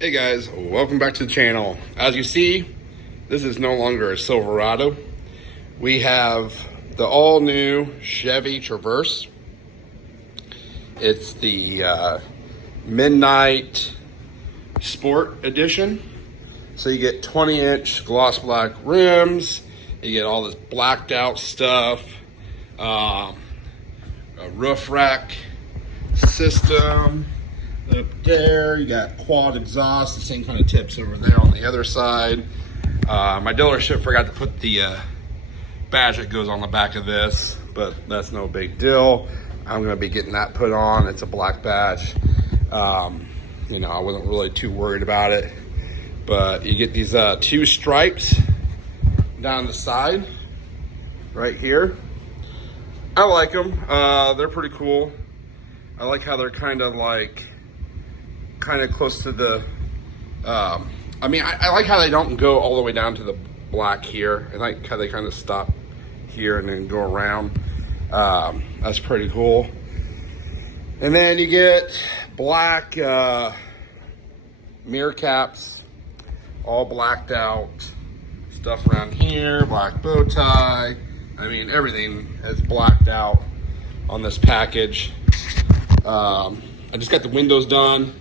Hey guys, welcome back to the channel. As you see, this is no longer a Silverado. We have the all-new Chevy Traverse. It's the Midnight Sport Edition. So you get 20-inch gloss black rims. You get all this blacked out stuff. A roof rack system. Up there, you got quad exhaust, the same kind of tips over there on the other side. My dealership forgot to put the badge that goes on the back of this, but that's no big deal. I'm gonna be getting that put on. It's a black badge. I wasn't really too worried about it, but you get these two stripes down the side right here. I like them. They're pretty cool. I like how they're kind of close to the, I like how they don't go all the way down to the black here. I like how they kind of stop here and then go around. That's pretty cool. And then you get black mirror caps, all blacked out. Stuff around here, black bow tie. I mean, everything is blacked out on this package. I just got the windows done.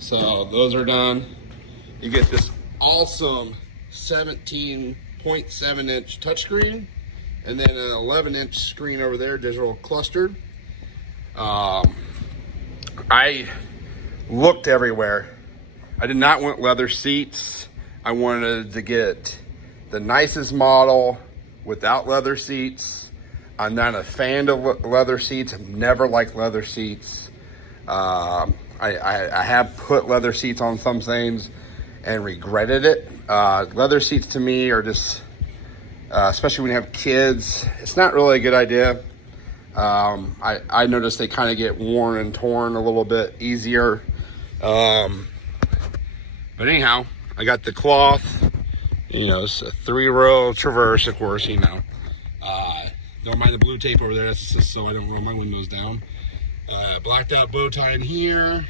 So those are done. You get this awesome 17.7-inch touchscreen, and then an 11-inch screen over there, digital clustered. I looked everywhere. I did not want leather seats. I wanted to get the nicest model without leather seats. I'm not a fan of leather seats. I've never liked leather seats. I have put leather seats on some things and regretted it. Leather seats to me are just, especially when you have kids, it's not really a good idea. I noticed they kind of get worn and torn a little bit easier. But anyhow, I got the cloth, it's a 3-row Traverse, of course, Don't mind the blue tape over there, that's just so I don't roll my windows down. Blacked out bow tie in here.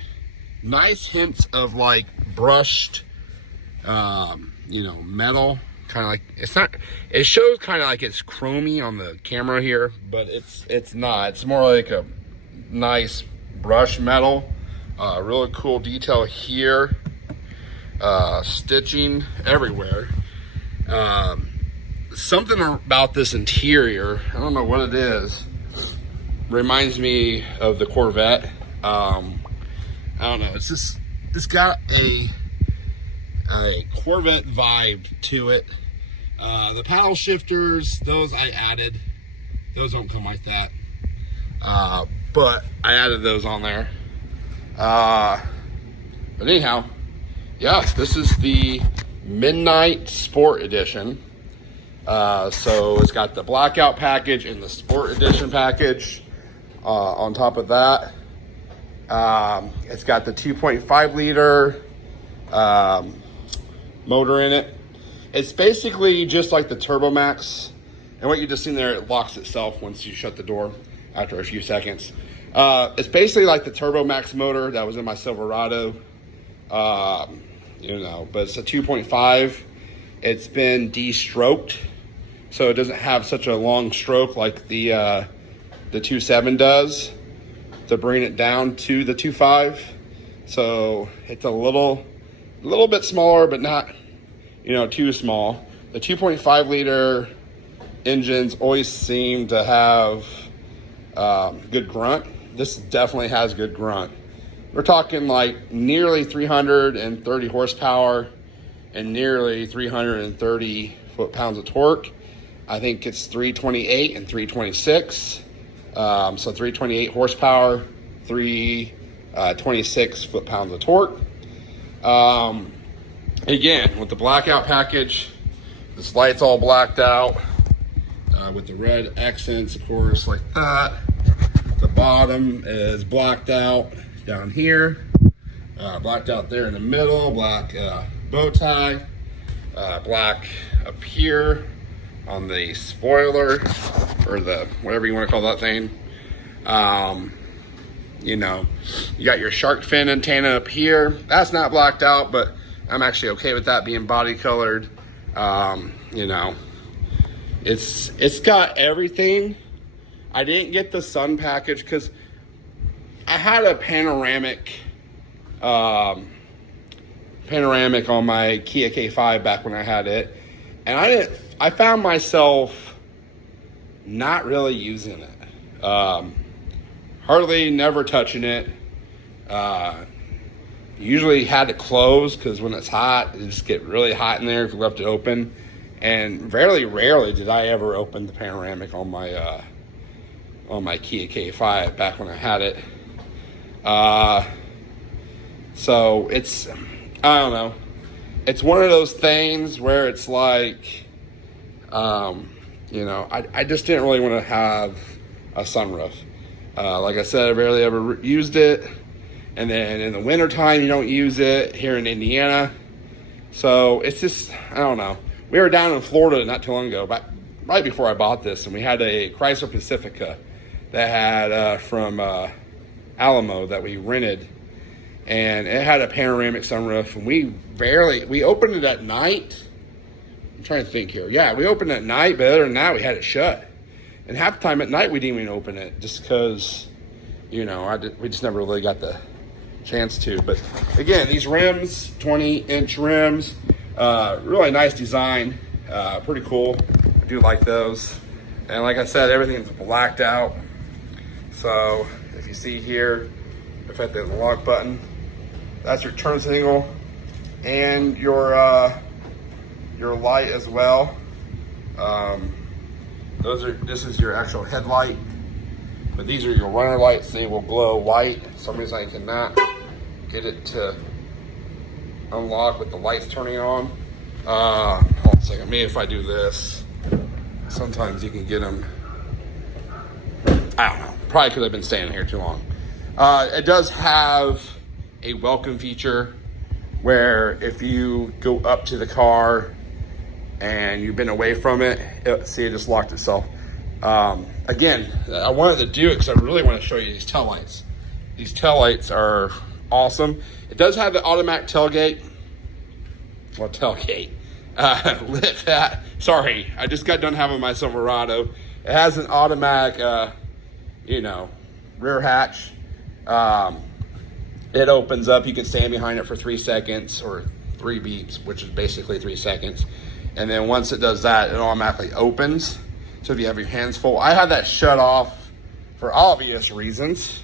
Nice hints of brushed, metal. Kind of it shows kind of like it's chromy on the camera here, but it's not. It's more like a nice brushed metal. Really cool detail here. Stitching everywhere. Something about this interior, I don't know what it is, reminds me of the Corvette. I don't know, it's got a Corvette vibe to it. The paddle shifters, those I added. Those don't come like that. But I added those on there. But anyhow, yeah, this is the Midnight Sport Edition. So it's got the blackout package and the Sport Edition package. On top of that, it's got the 2.5 liter motor in it. It's basically just like the Turbo Max, and what you just seen there, it locks itself once you shut the door after a few seconds. It's basically like the Turbo Max motor that was in my Silverado, but it's a 2.5. It's been de-stroked, so it doesn't have such a long stroke like the 2.7 does, to bring it down to the 2.5. So it's a little bit smaller, but not too small. The 2.5 liter engines always seem to have good grunt. This definitely has good grunt. We're talking nearly 330 horsepower and nearly 330 foot-pounds of torque. I think it's 328 and 326. So 328 horsepower, 326 foot-pounds of torque. Again, with the blackout package, this light's all blacked out with the red accents, of course, like that. The bottom is blacked out down here, blacked out there in the middle, black bow tie, black up here on the spoiler, or the whatever you want to call that thing. You know, you got your shark fin antenna up here. That's not blacked out, but I'm actually okay with that being body colored. You know, it's got everything. I didn't get the sun package because I had a panoramic on my Kia K5 back when I had it, and I found myself not really using it. Hardly never touching it. Usually had it closed because when it's hot, it just get really hot in there if you left it open. And very rarely did I ever open the panoramic on my Kia K5 back when I had it. So it's, I don't know. It's one of those things where it's like, you know, I just didn't really want to have a sunroof. Like I said, I barely ever used it. And then in the wintertime, you don't use it here in Indiana. So it's just, I don't know. We were down in Florida not too long ago, right before I bought this, and we had a Chrysler Pacifica that had from Alamo that we rented. And it had a panoramic sunroof, and we opened it at night. I'm trying to think here. Yeah, we opened it at night, but other than that, we had it shut. And half the time at night, we didn't even open it just because, you know, we just never really got the chance to. But again, these rims, 20-inch rims, really nice design, pretty cool. I do like those. And like I said, everything's blacked out. So if you see here, if I hit the lock button, that's your turn signal and your light as well. This is your actual headlight, but these are your runner lights. They will glow white. For some reason I cannot get it to unlock with the lights turning on. Hold on a second. Maybe if I do this, sometimes you can get them. I don't know. Probably because I've been standing here too long. It does have a welcome feature where if you go up to the car and you've been away from it, see, it just locked itself. Again, I wanted to do it because I really want to show you these tail lights. These tail lights are awesome. It does have the automatic tailgate. Well, tailgate. Lift that. Sorry, I just got done having my Silverado. It has an automatic, you know, rear hatch. It opens up. You can stand behind it for 3 seconds or 3 beeps, which is basically 3 seconds. And then once it does that, it automatically opens. So if you have your hands full, I had that shut off for obvious reasons.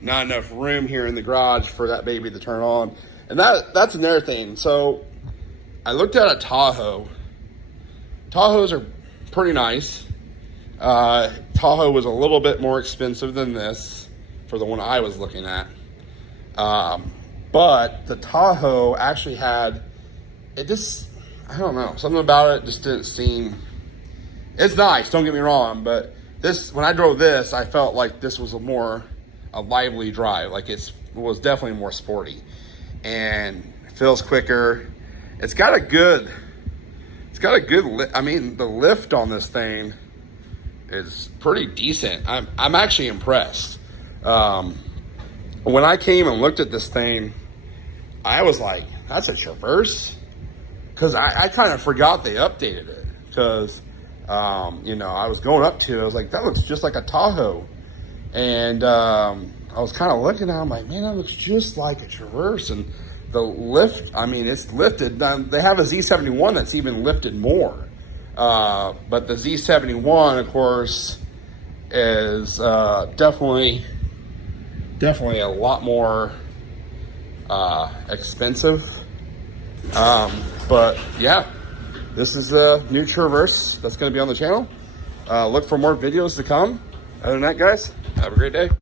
Not enough room here in the garage for that baby to turn on. And that's another thing. So I looked at a Tahoe. Tahoes are pretty nice. Tahoe was a little bit more expensive than this for the one I was looking at. But the Tahoe actually had, it just, I don't know, something about it just didn't seem, it's nice, don't get me wrong, but this, when I drove this, I felt like this was a lively drive. Like it was definitely more sporty and it feels quicker. It's got a good I mean, the lift on this thing is pretty decent. I'm actually impressed. When I came and looked at this thing, I was like, that's a Traverse? Because I kind of forgot they updated it. Because, you know, I was going up to it, I was like, that looks just like a Tahoe. And I was kind of looking at it, I'm like, man, that looks just like a Traverse. And the lift, I mean, it's lifted. They have a Z71 that's even lifted more. But the Z71, of course, is definitely a lot more expensive. But yeah, this is a new Traverse that's going to be on the channel. Look for more videos to come. Other than that, guys, have a great day.